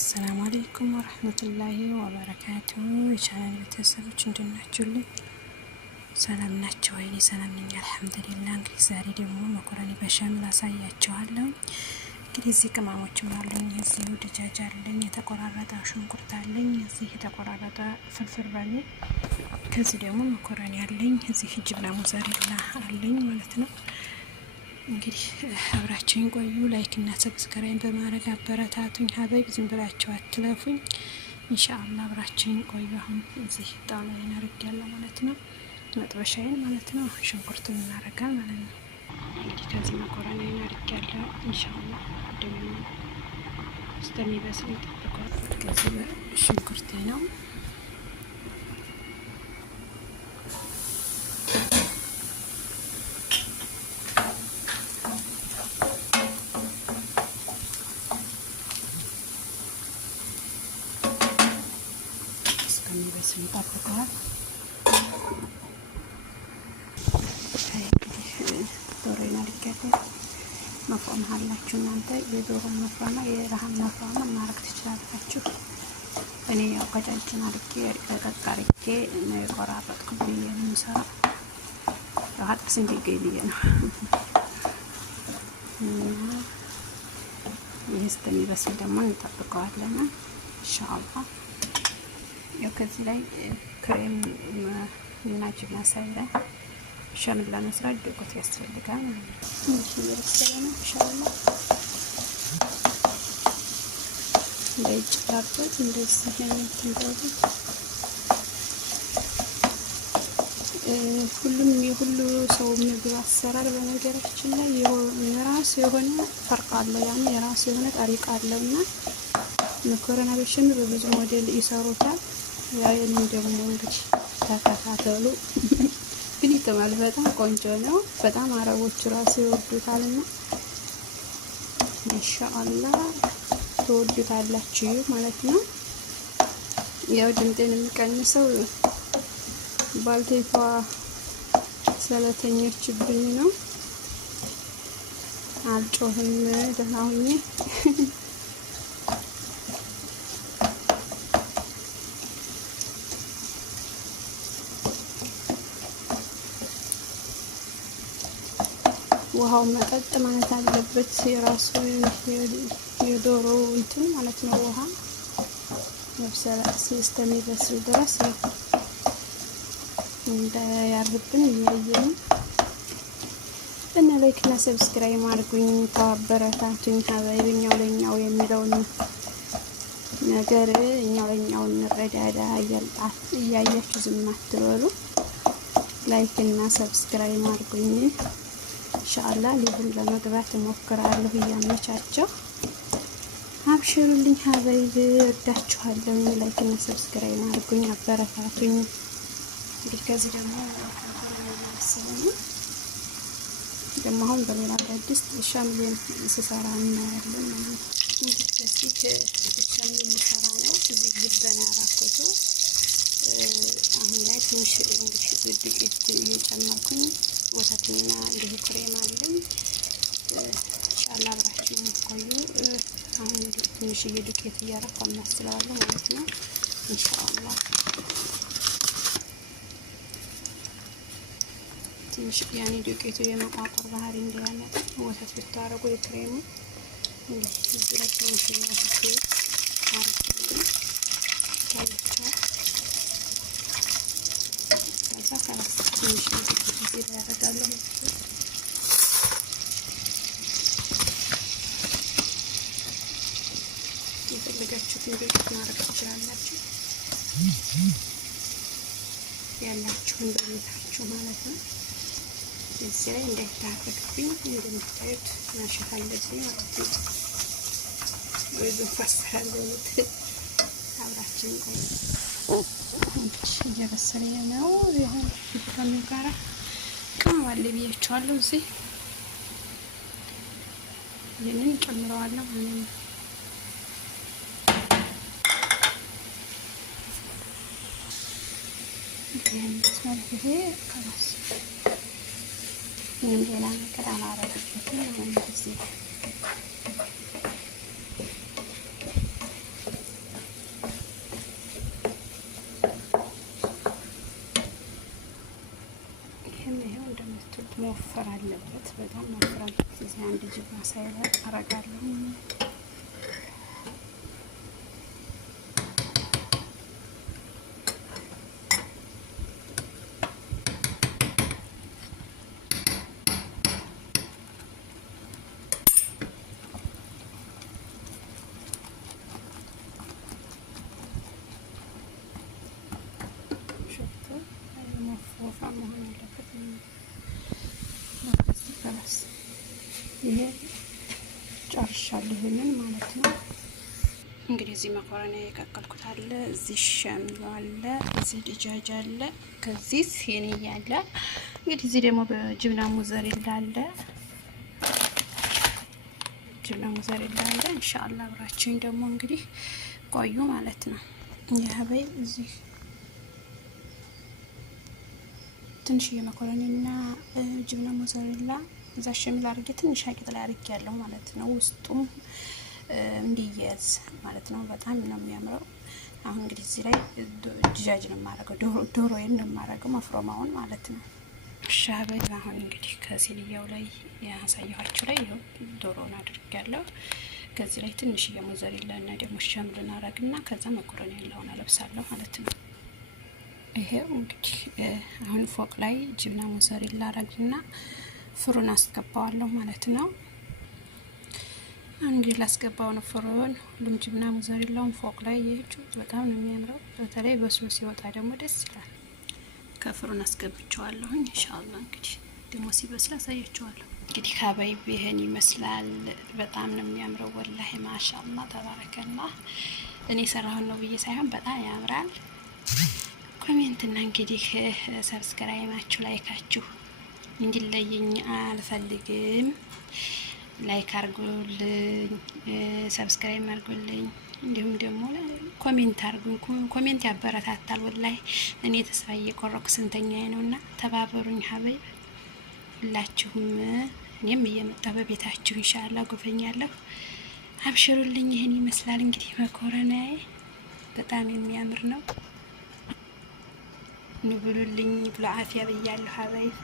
አሰላሙ አለይኩም ወራህመቱላሂ ወበረካቱ። የቻናል ቤተሰቦች እንደናችሁልኝ ሰላም ናቸው ወይ? እኔ ሰላም ነኝ አልሐምዱሊላህ። እንግዲህ ዛሬ ደግሞ መኮረኒ በሻምል አሳያችኋለሁ። እንግዲህ እዚህ ቅመሞችም አሉኝ፣ እዚህ ድጃጅ አለኝ፣ የተቆራረጠ ሽንኩርት አለኝ፣ እዚህ የተቆራረጠ ፍልፍል ባኒ፣ ከዚህ ደግሞ መኮረኒ አለኝ፣ እዚህ ጅብና ሞዘሬላ አለኝ ማለት ነው። እንግዲህ አብራችሁኝ ቆዩ። ላይክ እና ሰብስክራይብ በማድረግ አበረታቱኝ። ሀበይብ ዝም ብላችሁ አትለፉኝ። ኢንሻአላህ አብራችሁኝ ቆዩ። አሁን እዚህ ጣውላዬን አድርጌያለሁ ማለት ነው፣ መጥበሻዬን ማለት ነው። ሽንኩርቱን እናደርጋል ማለት ነው። እንግዲህ ከዚህ መኮረኒን አድርጌያለሁ። ኢንሻአላህ ደግሞ እስከሚበስል ይጠብቃል። ከዚህ ሽንኩርቴ ነው እስከሚበስል ይጠብቃል። ዶሮዬን አድርጌያለሁ። መፍረም አላችሁ እናንተ የዶሮ መፍረምና የረሃም መፍረም ማድረግ ትችላላችሁ። እኔ ያው ቀጫጭን አድርጌ ረቀቅ አድርጌ ነው የቆራረጥኩት ብዬ ነው የምሰራው። ያው ጥብስ እንዲገኝ ብዬ ነው። ይህ እስከሚበስል ደግሞ እንጠብቀዋለን ኢንሻአላህ። ያው ከዚህ ላይ ክሬም እና ጅብና ሳይለ ሻምል ለመስራት ዱቄት ያስፈልጋል ማለት ነው። ትንሽ እየበሰለ ነው ኢንሻአላህ። እንዳይጨራበት እንደዚህ እንደዚህ ሁሉም የሁሉ ሰው ምግብ አሰራር በነገራችን ላይ የራሱ የሆነ ፈርቅ አለው። ያን የራሱ የሆነ ጠሪቃ አለውና መኮረኒ በሻምል በብዙ ሞዴል ይሰሩታል። ያየንም ደግሞ እንግዲህ ተከታተሉ። ግን ይተማል በጣም ቆንጆ ነው። በጣም አረቦች ራሱ ይወዱታልና ኢንሻአላህ ትወዱታላችሁ ማለት ነው። ያው ድምጤን የሚቀንሰው ባልቴቷ ስለተኛችብኝ ነው። አልጮህም ደህና ሁኜ ውሃው መጠጥ ማለት አለበት። የራሱ የዶሮ እንትን ማለት ነው። ውሃ መብሰል እስከሚበስል ድረስ እንዳያርብን እያየን እና ላይክ እና ሰብስክራይብ አድርጉኝ፣ ተባበረታቱኝ። ሀበይብ እኛው ለኛው የሚለውን ነገር እኛው ለኛው እንረዳዳ እያያችሁ ዝም አትበሉ። ላይክ እና ሰብስክራይብ አድርጉኝ ኢንሻአላህ። ሊሁን ለመግባት እሞክራለሁ እያመቻቸው። አብሽሩልኝ ሀበይብ፣ እወዳችኋለሁ። ላይክ እና ሰብስክራይብ አድርጉኝ፣ አበረታቱኝ። እንግዲህ ከዚህ ደግሞ አሁን በሌላ ድስት ሻምሌን ስሰራ እናያለን ማለት ነው። እንግዲህ ከዚህ ሻምሌን ልሰራ ነው። እዚህ ጅብና ያራኮቱ አሁን ላይ ትንሽ እንግዲህ ዱቄት እየጨመርኩኝ ወተትና እንዲሁ ክሬም አለኝ። ኢንሻአላህ አብራችሁኝ ቆዩ። አሁን ትንሽዬ ዱቄት እያረኩ አማስለዋለሁ ማለት ነው ኢንሻአላህ። ትንሽ ያኔ ዱቄቱ የመቋጠር ባህሪ እንዲያመጣ ወተት ብታረጉ የክሬሙ እንግዲህ እዚህ ላይ ትንሽ ያስፈልግ አረጋለሁ። ከዛ ከራስ ትንሽ ዱቄት ያደርጋለሁ። የፈለጋችሁትን ዱቄት ማድረግ ትችላላችሁ፣ ያላችሁን በቤታችሁ ማለት ነው። እዚህ ላይ እንዳይታረግብኝ እንደምታዩት ማሸት ማለት ነው። ወይ በፋስተራለሁት አብራችን እየበሰለ ነው። ይሄን ከሚው ጋራ ቅመም አለ ብያችኋለሁ። እዚህ ይሄንን ጨምረዋለሁ ማለት ነው። ይሄ ከራስ ምንም ሌላ ነገር አላረግበትም። እንደዚህ መወፈር አለበት፣ በጣም መወፈር አለበት። እዚህ አንድ ጅብና ሳይበር አረጋለሁ። ወፋ መሆን አለበት። ይሄ ጨርሻለሁ። ይሄንን ማለት ነው። እንግዲህ እዚህ መኮረኒ የቀቀልኩት አለ፣ እዚህ ሸምሎ አለ፣ እዚህ ድጃጅ አለ፣ ከዚህ ሴኒ አለ። እንግዲህ እዚህ ደግሞ በጅብና ሙዘሬላ አለ፣ ጅብና ሙዘሬላ አለ። ኢንሻአላህ አብራችሁኝ ደግሞ እንግዲህ ቆዩ ማለት ነው። የሀበይ እዚህ ትንሽዬ መኮረኒ እና ጅብና ሞዘሬላ እዛ ሸምላ አድርጌ ትንሽ አቂጥ ላይ አድርጌ ያለው ማለት ነው። ውስጡም እንዲያዝ ማለት ነው። በጣም ነው የሚያምረው። አሁን እንግዲህ እዚህ ላይ ድጃጅ ነው የማደርገው፣ ዶሮዬን ነው የማደርገው፣ መፍሮማውን ማለት ነው። ሻበይ አሁን እንግዲህ ከሲልያው ላይ ያሳየኋችሁ ላይ ይኸው ዶሮውን አድርጌያለሁ። ከዚህ ላይ ትንሽዬ ሞዘሬላ እና ደግሞ ሸምልን አደርግና ከዛ መኮረኒ ያለውን አለብሳለሁ ማለት ነው። ይሄው እንግዲህ አሁን ፎቅ ላይ ጅብና ሞዘሬላ አረግና ፍሩን አስገባዋለሁ ማለት ነው። እንግዲህ ላስገባው ነው ፍሩን። ሁሉም ጅብና ሞዘሬላውን ፎቅ ላይ ይሄጩት በጣም ነው የሚያምረው። በተለይ በስሎ ሲወጣ ደግሞ ደስ ይላል። ከፍሩን አስገብቼዋለሁ። ኢንሻአላህ እንግዲህ ደግሞ ሲበስል አሳያችኋለሁ። እንግዲህ ሀበይብ ይሄን ይመስላል። በጣም ነው የሚያምረው ወላሂ ማሻአላህ ተባረከላህ። እኔ ሰራሁን ነው ብዬ ሳይሆን በጣም ያምራል። ኮሜንት እና እንግዲህ ሰብስክራይባችሁ ላይካችሁ እንዲለየኝ አልፈልግም። ላይክ አርጉልኝ፣ ሰብስክራይብ አርጉልኝ፣ እንዲሁም ደግሞ ኮሜንት አርጉኝ። ኮሜንት ያበረታታል ወላሂ። እኔ ተስፋ እየቆረኩ ስንተኛ ነውና ተባበሩኝ ሀበይብ ሁላችሁም። እኔም እየመጣሁ በቤታችሁ ኢንሻአላህ ጎበኛለሁ። አብሽሩልኝ። ይሄን ይመስላል እንግዲህ መኮረናዬ በጣም የሚያምር ነው። ንብሉልኝ ብሎ አፍያ ብያለሁ ሀበይብ።